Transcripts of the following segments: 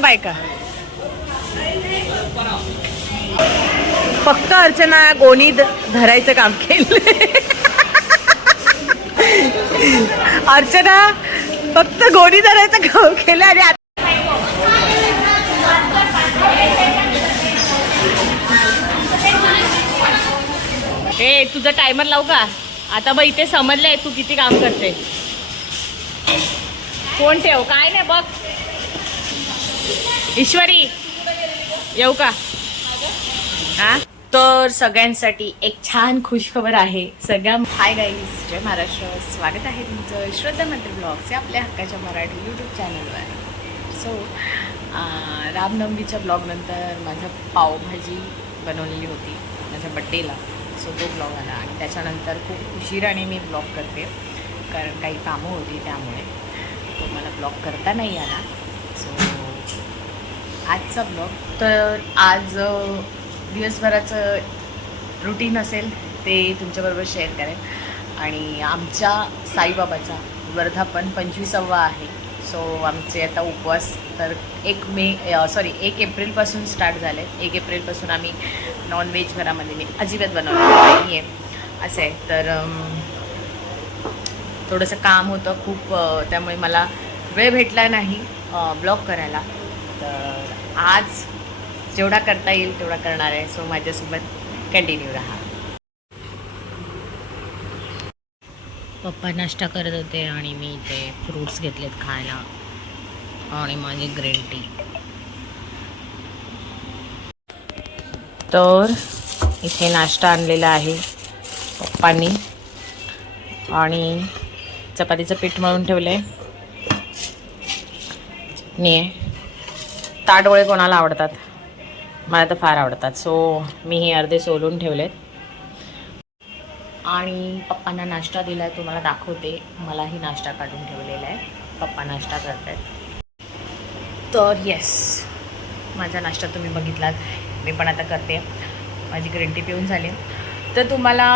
कष्टाच्या बायका. फक्त अर्चना गोणी धरायचं काम केलं अर्चना फक्त गोणी धरायचं काम केलं आणि ए तुझा टायमर लावू का? आता बघ इथे समजलंय तू किती काम करते. कोण ठेव. काय नाही बघ. ईश्वरी येऊ का? हा? तर सगळ्यांसाठी एक छान खुशखबर आहे. सगळ्या हाय गाईज जय महाराष्ट्र. स्वागत आहे तुमचं श्रद्धा मंत्री ब्लॉग्स या आपल्या हक्काच्या मराठी यूट्यूब चॅनलवर सो रामनवमीच्या ब्लॉगनंतर माझं पावभाजी बनवलेली होती माझ्या बड्डेला सो तो ब्लॉग आला आणि त्याच्यानंतर खूप उशिराने मी ब्लॉग करते कारण काही कामं होती त्यामुळे. तो मला ब्लॉग करता नाही आला. सो आजचा ब्लॉग तर आज दिवसभराचं रुटीन असेल ते तुमच्याबरोबर शेअर करेन. आणि आमच्या साईबाबाचा वर्धापन पंचवीसावा आहे. सो आमचे आता उपवास तर एक मे सॉरी एक एप्रिलपासून स्टार्ट झाले. एक एप्रिलपासून आम्ही नॉनव्हेज घरामध्ये मी अजिबात बनवलेलं नाही आहे असं आहे. तर थोडंसं काम होतं खूप त्यामुळे मला वेळ भेटला नाही ब्लॉग करायला. तर आज जेवढा करता येईल तेवढा करणार आहे. सो माझ्यासोबत कंटिन्यू राहा. पप्पा नाश्ता करत होते आणि मी ते फ्रूट्स घेतलेत खायला. आणि माझी ग्रीन टी तर इथे नाश्ता आणलेला आहे पप्पांनी. आणि चपातीचं पीठ मळून ठेवलं आहे चटणी आहे. ताडोळे कोणाला आवडतात? मला तर फार आवडतात. सो मी हे अर्धे सोलून ठेवलेत. आणि पप्पांना नाश्ता दिला आहे तुम्हाला दाखवते. मलाही नाश्ता काढून ठेवलेला आहे. पप्पा नाश्ता करत आहेत तर येस माझा नाश्ता तुम्ही बघितलात. मी पण आता करते. माझी ग्रीन टी पिऊन झाली. तर तुम्हाला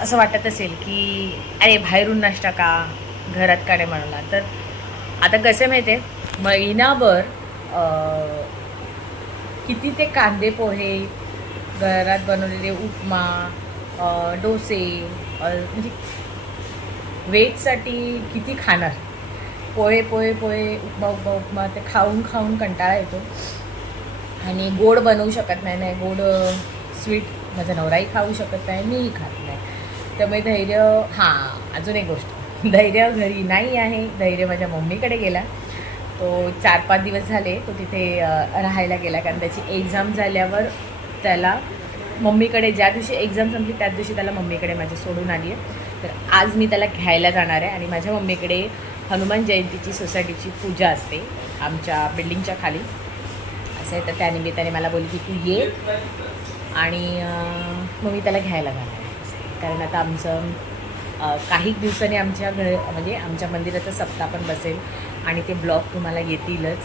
असं वाटत असेल की अरे बाहेरून नाश्ता का? घरात काढे नाही तर आता कसं माहिती आहे महिनाभर किती ते कांदे पोहे घरात बनवलेले उपमा डोसे म्हणजे वेजसाठी किती खाणार? पोहे पोहे पोहे उपमा उपमा उपमा ते खाऊन खाऊन कंटाळा येतो. आणि गोड बनवू शकत नाही नाही गोड स्वीट माझा नवराही खाऊ शकत नाही मीही खात नाही. त्यामुळे धैर्य हां अजून एक गोष्ट. धैर्य घरी नाही आहे धैर्य माझ्या मम्मीकडे गेला. तो चार पाच दिवस झाले तो तिथे राहायला गेला. कारण त्याची एक्झाम झाल्यावर त्याला मम्मीकडे ज्या दिवशी एक्झाम संपली त्याच दिवशी त्याला मम्मीकडे माझ्या सोडून आली आहे. तर आज मी त्याला घ्यायला जाणार आहे आणि माझ्या मम्मीकडे हनुमान जयंतीची सोसायटीची पूजा असते आमच्या बिल्डिंगच्या खाली. असं आहे. तर त्यानिमित्ताने मला बोलली की तू ये आणि मग मी त्याला घ्यायला जाणार आहे. कारण आता आमचं काही दिवसांनी आमच्या घर म्हणजे आमच्या मंदिराचा सप्ताह पण बसेल. आणि ते ब्लॉग तुम्हाला येतीलच.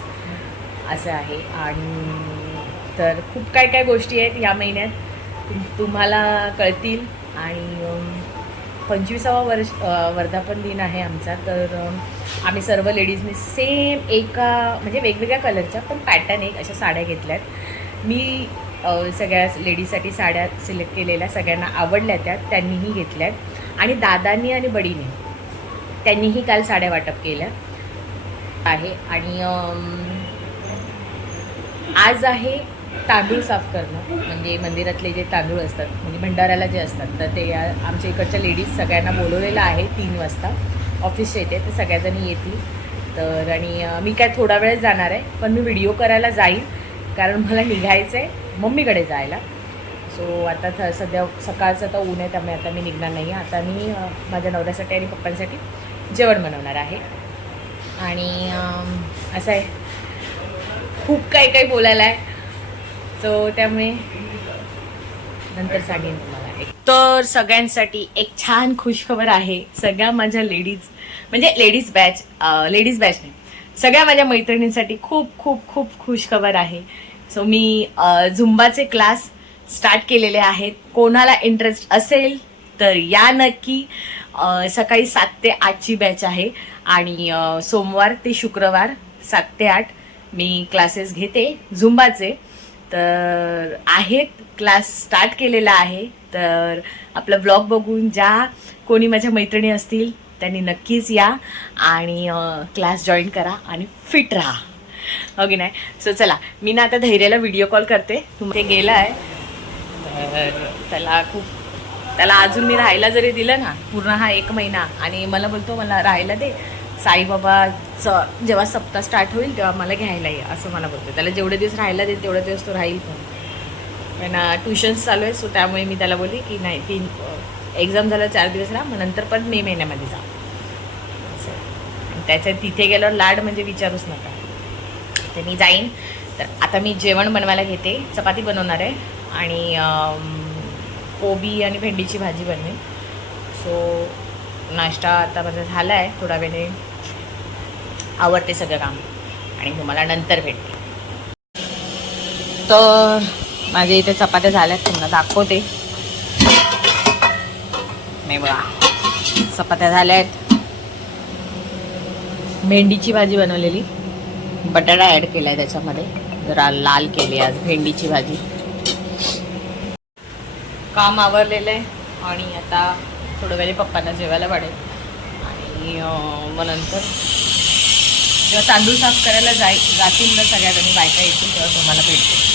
असं आहे. आणि तर खूप काय काय गोष्टी आहेत या महिन्यात तुम्हाला कळतील. आणि पंचवीसावा वर्ष वर्धापन दिन आहे आमचा. तर आम्ही सर्व लेडीजनी सेम एका म्हणजे वेगवेगळ्या कलरच्या पण पॅटर्न एक अशा साड्या घेतल्यात. मी सगळ्या लेडीजसाठी साड्या सिलेक्ट केलेल्या सगळ्यांना आवडल्या त्या त्यांनीही घेतल्यात. आणि दादांनी आणि बडीने त्यांनीही काल साड्या वाटप केल्या. आहे आणि आज आहे तांदूळ साफ करणं. म्हणजे मंदिरातले जे तांदूळ असतात म्हणजे भंडाऱ्याला जे असतात तर ते आमच्या इकडच्या लेडीज सगळ्यांना बोलवलेलं आहे तीन वाजता. ऑफिसच्या येते तर सगळ्याजणी येतील. तर आणि मी काय थोडा वेळ जाणार आहे पण मी व्हिडिओ करायला जाईल कारण मला निघायचं आहे मम्मीकडे जायला. सो आता थ सध्या सकाळचं आता ऊन आहे त्यामुळे आता मी निघणार नाही. आहे आता मी माझ्या नवऱ्यासाठी आणि पप्पांसाठी जेवण बनवणार आहे. आणि असं आहे. खूप काही काही बोलायला आहे. सो त्यामुळे नंतर सांगेन तुम्हाला तर सगळ्यांसाठी एक छान खुशखबर आहे. सगळ्या माझ्या लेडीज म्हणजे लेडीज बॅच लेडीज बॅच नाही. सगळ्या माझ्या मैत्रिणींसाठी खूप खूप खूप खुशखबर आहे. सो मी झुंबाचे क्लास स्टार्ट केलेले आहेत. कोणाला इंटरेस्ट असेल तर या नक्की सकाळी सात ते आठची बॅच आहे. आणि सोमवार ते शुक्रवार सात ते आठ मी क्लासेस घेते झुंबाचे. तर आहेत क्लास स्टार्ट केलेला आहे. तर आपला ब्लॉग बघून ज्या कोणी माझ्या मैत्रिणी असतील त्यांनी नक्कीच या आणि क्लास जॉईन करा आणि फिट राहा. हो की नाही? सो चला मी ना आता धैर्याला व्हिडिओ कॉल करते. तुम ते गेला आहे तर त्याला खूप त्याला अजून मी राहायला जरी दिलं ना पूर्ण हा एक महिना आणि मला बोलतो मला राहायला दे. साईबाबाचं जेव्हा सप्ताह स्टार्ट होईल तेव्हा मला घ्यायला ये असं मला बोलतो त्याला जेवढे दिवस राहायला दे तेवढे दिवस तो राहील पण. पण ट्युशन्स चालू आहे सो त्यामुळे मी त्याला बोलली की नाही तीन एक्झाम झालं चार दिवस राहा मग नंतर पण मे महिन्यामध्ये जा. असं. आणि त्याच्या तिथे गेल्यावर लाड म्हणजे विचारूच नका. तर मी जाईन. तर आता मी जेवण बनवायला घेते चपाती बनवणार आहे आणि कोबी आणि भेंडीची भाजी बनवेन. सो नाश्ता आता माझा झाला आहे थोडा वेळेने आवडते सगळं काम. आणि तुम्हाला नंतर भेटते तर माझ्या इथे चपात्या झाल्यात तुम्हाला दाखवते. नाही बघा. चपात्या झाल्या आहेत भेंडीची भाजी बनवलेली. बटाटा ॲड केला आहे त्याच्यामध्ये. जरा लाल केली आज भेंडीची भाजी. काम आवरलेलं आहे. आणि आता थोडं वेळी पप्पांना जेवायला वाढेल. आणि मग नंतर जेव्हा तांदूळ साफ करायला जाई जातील ना सगळ्या जणी बायका येतील तेव्हा तुम्हाला भेटते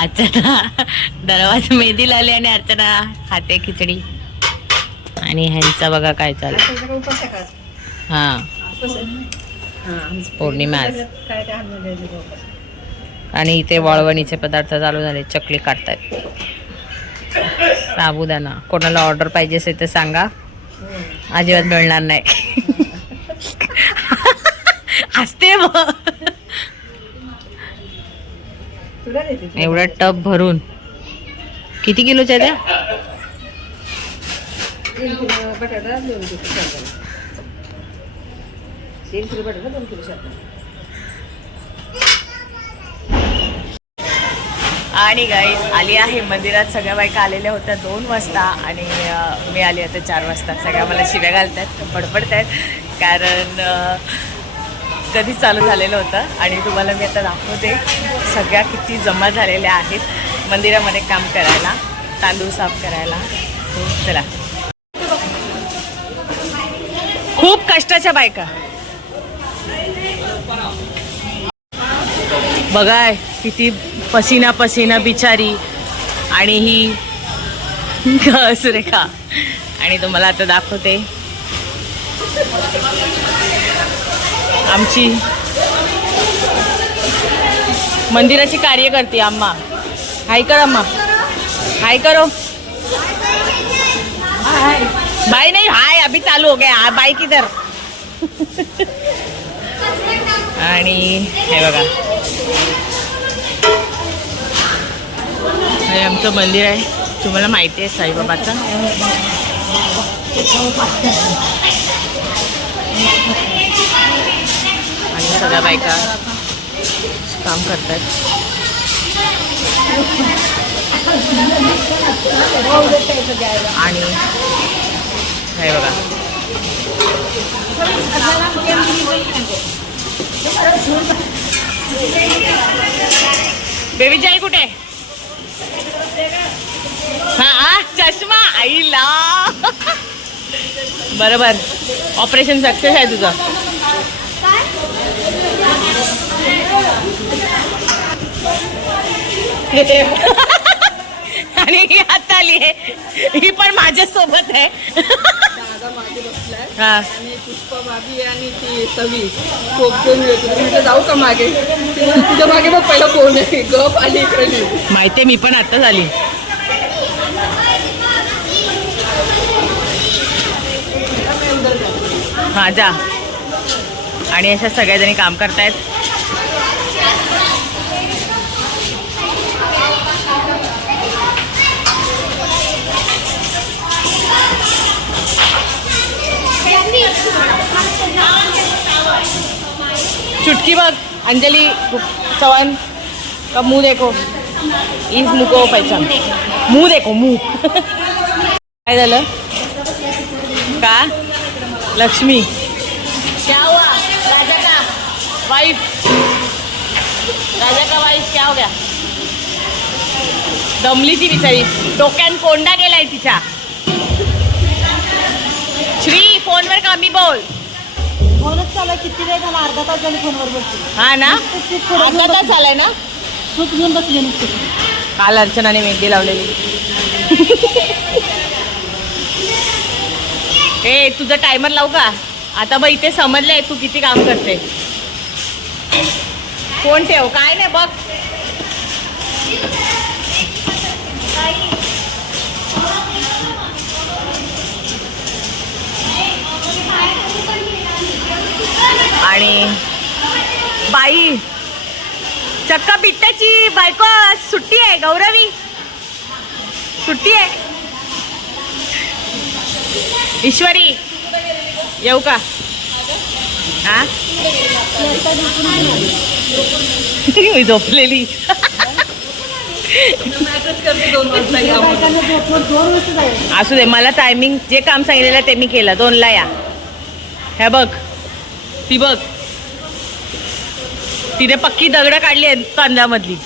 अर्चना दरवाजा मेहंदी लावली आणि अर्चना खाते खिचडी. आणि ह्यांचं बघा काय चालू हां. पौर्णिमा आणि इथे वळवणीचे पदार्थ चालू झाले चकली काढतायत. साबुदाना कोणाला ऑर्डर पाहिजे असेल तर सांगा. अजिबात मिळणार नाही. असते मग. एवढा टप भरून. किती किलोच्या त्या बटाटा दोन किलो शाबुदाणा. तीन किलो बटाटा दोन किलो आणि गाईज आली आहे मंदिरात. सगळ्या बायका आलेल्या होत्या दोन वाजता आणि मी आली आता चार वाजता. सगळ्या मला शिव्या घालतात बडबडत आहेत कारण कधी कधीच चालू झालेलं होतं. आणि तुम्हाला मी आता दाखवते सगळ्या किती जमा झालेल्या आहेत मंदिरामध्ये काम करायला तांदूळ साफ करायला. चला. खूप कष्टाच्या बायका. बघा किती पसीना पसीना बिचारी. आणि ही सुरेखा. आणि तुम्हाला आता दाखवते. आमची मंदिराची कार्य करते आम्हा हाय कर अम्मा. हाय करो. बाय नाही हाय अभी चालू हो गया. बाय किधर? आणि हे बघा. हे आमचं मंदिर आहे. तुम्हाला माहिती आहे साईबाबाचं. आणि सगळ्या बायका काम करतात. आणि हे बघा. बेबीची आई कुठे? हा चष्मा आईला. बरोबर. ऑपरेशन सक्सेस आहे तुझं. आणि ही आता आली आहे. ही पण माझ्यासोबत आहे. दादा मागे बसलाय. हा. आणि पुष्पा मागे आणि ती सवी येतो म्हटलं जाऊ का मागे? ती म्हणते, तुझ्या मागे बघ पहिला कोण आहे. गप आली इकडे माहितीये मी पण आताच आली. हा जा. आणि अशा सगळ्याजणी काम करतायत. चुटकी बघ अंजली चव्हाण. का मुंह देखो? इस मुंह को पहचान. मुंह देखो मुंह. काय झालं? का? लक्ष्मी. क्या हुआ? राजा का? वाइफ राजा का वाइफ क्या हो गया? दमली ती बिचारी. डोक्यान कोंडा गेलाय तिच्या श्री फोनवर कमी बोल. फोनच चालू किती वेळ झाला? अर्धा तास झाली फोनवर बोलते हा ना? आता तास. आलाय ना? सूप घेऊन बसली नुसती. काल अर्चनाने मेहंदी लावलेली. ए तुझं टायमर लावू का? आता बघ इथे समजलंय तू किती काम करते. फोन ठेव काय नाही बघ. आणि बाई चक्क बिट्ट्याची बायको सुट्टी आहे गौरवी. सुट्टी आहे. ईश्वरी येऊ का? मी झोपलेली. असू दे मला टायमिंग जे काम सांगितलेलं ते मी केलं दोनला या. हे बघ. ती बघ. तिने पक्की दगड काढली आहेत तांदळामधली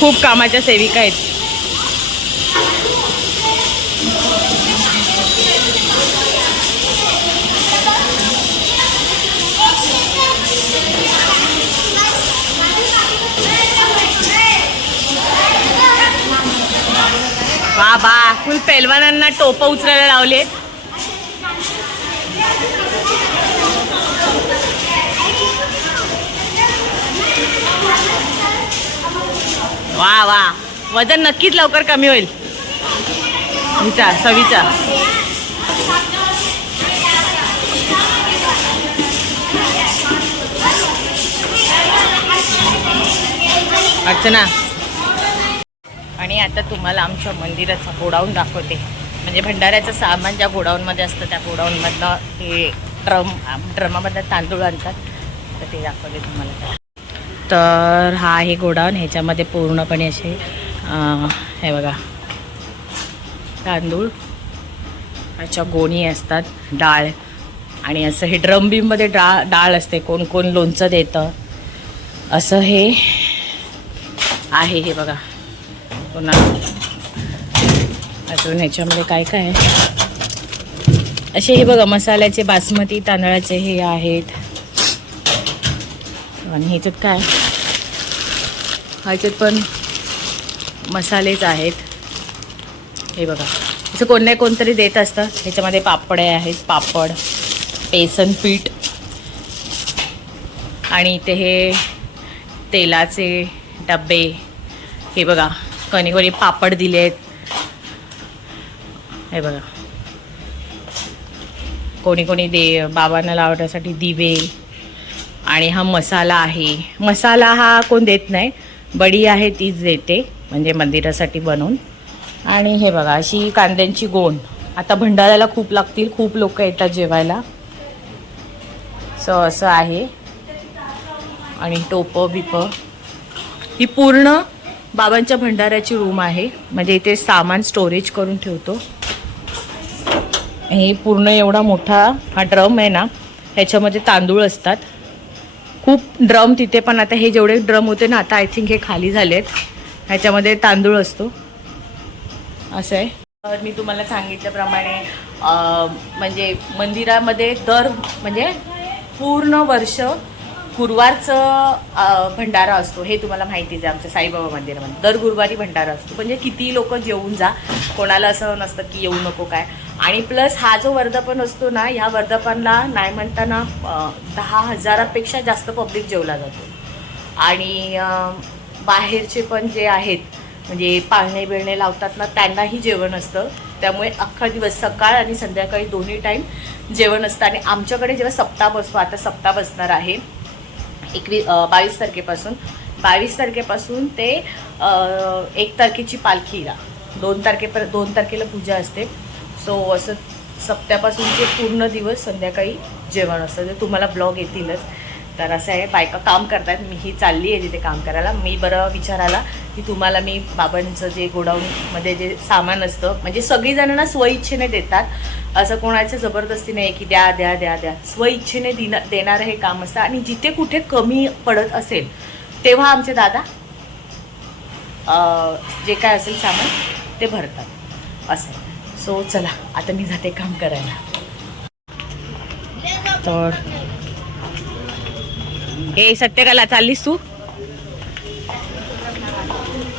खूप कामाच्या सेविका आहेत. वा बा फुल पेलवानांना टोपं उचलायला लावले वा वा. वजन नक्कीच लवकर कमी होईल. विचार सविचार अर्चना. आणि आता तुम्हाला आमच्या मंदिराचा गोडाऊन दाखवते. म्हणजे भंडाऱ्याचं सामान ज्या गोडाऊनमध्ये असतं त्या गोडाऊनमधलं हे ड्रम ड्रमामधलं तांदूळ आणतात. तर ते दाखवते तुम्हाला. तर हा आहे गोडाऊन. ह्याच्यामध्ये पूर्णपणे असे हे बघा. तांदूळ. अच्छा गोणी असतात. डाळ. आणि असं हे ड्रम बीममध्ये डाळ डाळ असते. कोण कोण लोणचं देतं. असं हे आहे हे बघा. पुन्हा अजून ह्याच्यामध्ये काय काय आहे? असे हे बघा मसाल्याचे बासमती तांदळाचे हे आहेत. आणि ह्याच्यात काय? ह्याच्यात पण मसालेच आहेत. हे बघा. असं कोण नाही कोणतरी देत असतं. ह्याच्यामध्ये पापडे आहेत पापड बेसन पीठ. आणि इथे हे तेलाचे डबे. हे बघा. कोणी कोणी पापड दिले आहेत हे बघा. कोणी कोणी दे बाबांना लावण्यासाठी दिवे. आणि हा मसाला आहे. मसाला हा कोण देत नाही. बडी आहे तीच देते म्हणजे मंदिरासाठी बनवून. आणि हे बघा अशी कांद्यांची गोण. आता भंडाऱ्याला खूप लागतील खूप लोक येतात जेवायला. सो असं आहे. आणि टोपं बिपं ही पूर्ण बाबांच्या भंडाऱ्याची रूम आहे. म्हणजे इथे सामान स्टोरेज करून ठेवतो. हे पूर्ण एवढा मोठा हा ड्रम आहे ना ह्याच्यामध्ये तांदूळ असतात. खूप ड्रम तिथे पण आता हे जेवढे ड्रम होते ना आता आय थिंक हे खाली झाले आहेत ह्याच्यामध्ये तांदूळ असतो. असं आहे. तर मी तुम्हाला सांगितल्याप्रमाणे म्हणजे मंदिरामध्ये दर म्हणजे पूर्ण वर्ष गुरुवारचं भंडारा असतो. हे तुम्हाला माहितीच आहे आमच्या साईबाबा मंदिरामध्ये दर गुरुवारी भंडारा असतो. म्हणजे किती लोक जेवून जा. कोणाला असं नसतं की येऊ नको काय. आणि प्लस हा जो वर्धापन असतो ना ह्या वर्धापनला नाही म्हणताना दहा हजारापेक्षा जास्त पब्लिक जेवला जातो. आणि बाहेरचे पण जे आहेत म्हणजे पाळणे बिळणे लावतात ना त्यांनाही जेवण असतं. त्यामुळे अख्खा दिवस सकाळ आणि संध्याकाळी दोन्ही टाईम जेवण असतं. आणि आमच्याकडे जेव्हा सप्ताह बसतो आता सप्ताह बसणार आहे. एकवीस बावीस तारखेपासून. बावीस तारखेपासून ते एक तारखेची पालखीला दोन तारखेपर्यंत दोन तारखेला पूजा असते. सो असं सप्त्यापासूनचे पूर्ण दिवस संध्याकाळी जेवण असतं. ते तुम्हाला ब्लॉग येतीलच तर असं आहे बायका काम करतात मी ही चालली आहे तिथे काम करायला. मी बरं विचारायला की तुम्हाला मी बाबांचं जे गोडाऊनमध्ये जे सामान असतं म्हणजे सगळीजणांना स्वइच्छेने देतात. असं कोणाचं जबरदस्ती नाही की द्या द्या द्या द्या. स्वइच्छेने दिन देणारं हे काम असतं. आणि जिथे कुठे कमी पडत असेल तेव्हा आमचे दादा जे काय असेल सामान ते भरतात. असं. सो चला आता मी जाते काम करायला. तर हे सत्यकाला चाललीस तू?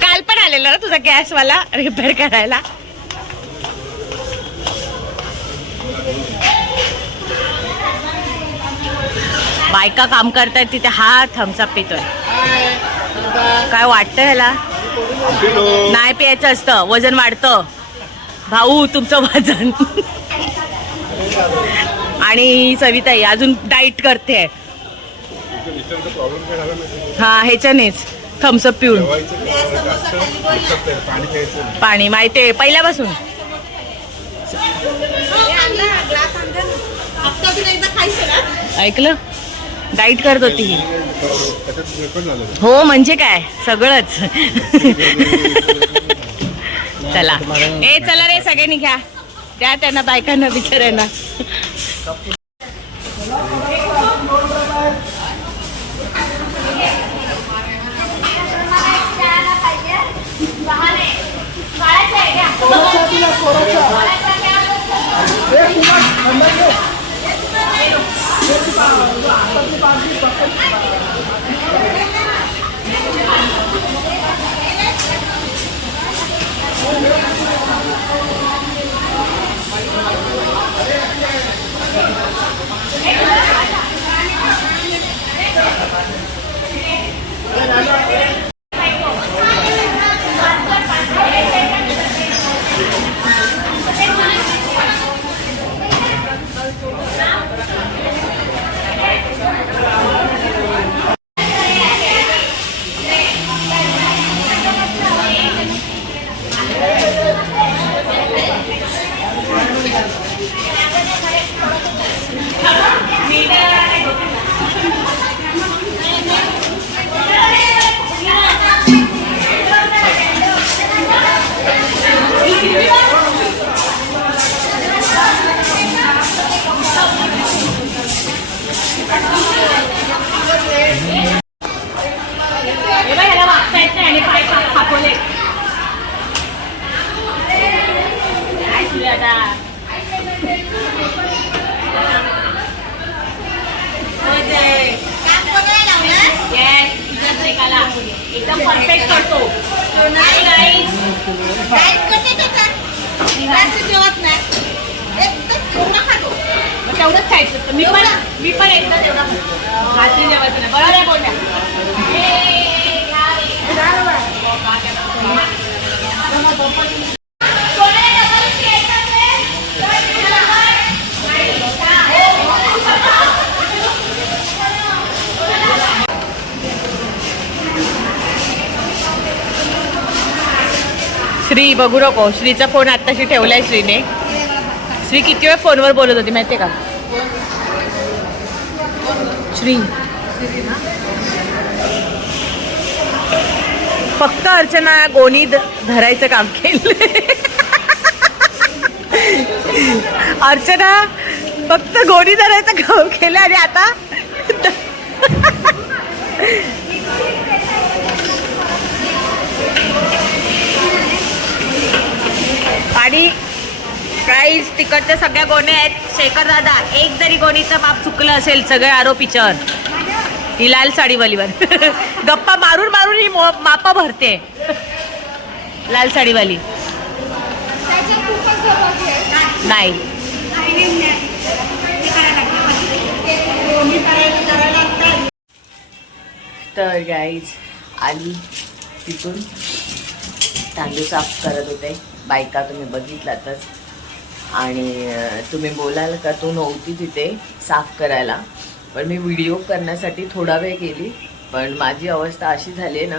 काल पण आलेला ना तुझा गॅसवाला रिपेअर करायला. बायका काम करतायत तिथे हा थम्सअप पितोय. काय वाटतं ह्याला? नाही प्यायचं असतं वजन वाढतं. भाऊ तुमचं वजन. आणि सविताई अजून डाईट करते. हा ह्याच्यानेच. थम्सअप पिऊन. पाणी माहिती आहे पहिल्यापासून. ऐकलं? डाईट करत होती ही. हे हो म्हणजे काय? सगळंच. चला. ए चला रे सगळ्यांनी घ्या. द्या त्यांना बायकांना बिचाऱ्यांना. एकदम परफेक्ट करतो. नाही. नाही मग तेवढंच खायचं. मी पण मी पण एकदा तेवढा जेवायचं नाही. बरोबर आहे बोलण्या श्री बघू नको. श्रीचा फोन आत्ताशी ठेवलाय श्रीने. श्री किती वेळ फोनवर बोलत होती माहितीये का? श्री. फक्त अर्चना गोणी धरायचं काम केलं अर्चना फक्त गोणी धरायचं काम केलं आणि आता आणि प्राईस तिकडच्या सगळ्या गोण्या आहेत. शेखर दादा एक जरी गोणीचं माप चुकलं असेल सगळे आरोपीच्यावर ही लाल साडीवालीवर. गप्पा मारून मारून ही मापा भरते. लाल साडीवाली. नाही. तर गाईज आली तिथून तांदूळ साफ करत होते. बायका तुम्ही बघितलातच आणि तुम्ही बोलाल का तू नव्हती तिथे साफ करायला. पण मी व्हिडिओ करण्यासाठी थोडा वेळ गेली. पण माझी अवस्था अशी झाली आहे ना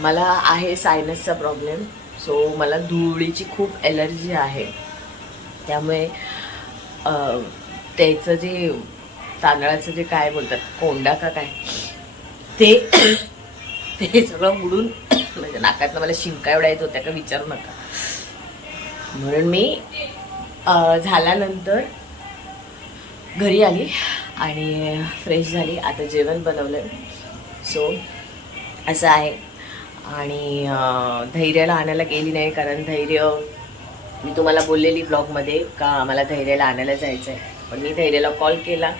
मला आहे सायनसचा प्रॉब्लेम सो मला धुळीची खूप एलर्जी आहे. त्यामुळे त्याचं जे तांदळाचं जे काय बोलतात कोंडा का काय ते ते सगळं उडून म्हणजे नाकातनं मला शिंका एवढा येत होत्या का विचारू नका. म्हणून मी झाल्यानंतर घरी आली आणि फ्रेश झाली. आता जेवण बनवलं सो असं आहे. आणि धैर्याला आणायला गेली नाही कारण धैर्य मी तुम्हाला बोललेली ब्लॉगमध्ये का मला धैर्याला आणायला जायचं आहे पण मी धैर्याला कॉल केला.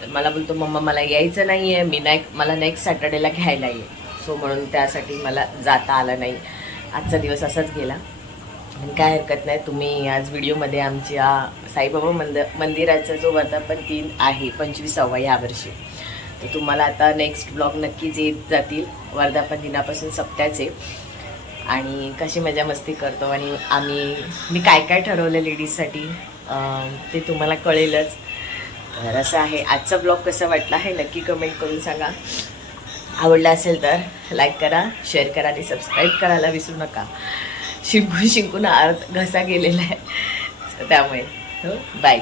तर मला बोलतो मम्मा मला यायचं नाही आहे मी नाही मला नेक्स्ट सॅटर्डेला घ्यायला ये सो म्हणून त्यासाठी मला जाता आलं नाही. आजचा दिवस असाच गेला. काय हरकत नाही. तुम्ही आज व्हिडिओमध्ये आमच्या साईबाबा मंद मंदिराचा जो वर्धापन दिन आहे पंचवीसावा यावर्षी तर तुम्हाला आता नेक्स्ट ब्लॉग नक्कीच येत जातील. वर्धापन दिनापासून सप्त्याचे आणि कशी मजा मस्ती करतो आणि आम्ही मी काय काय ठरवलं लेडीजसाठी ते तुम्हाला कळेलच. तर असं आहे. आजचा ब्लॉग कसा वाटला हे नक्की कमेंट करून सांगा. आवडला असेल तर लाईक करा शेअर करा आणि सबस्क्राईब करायला विसरू नका. शिंकून शिंकून अर्ध घसा गेलेला आहे. त्यामुळे हो बाय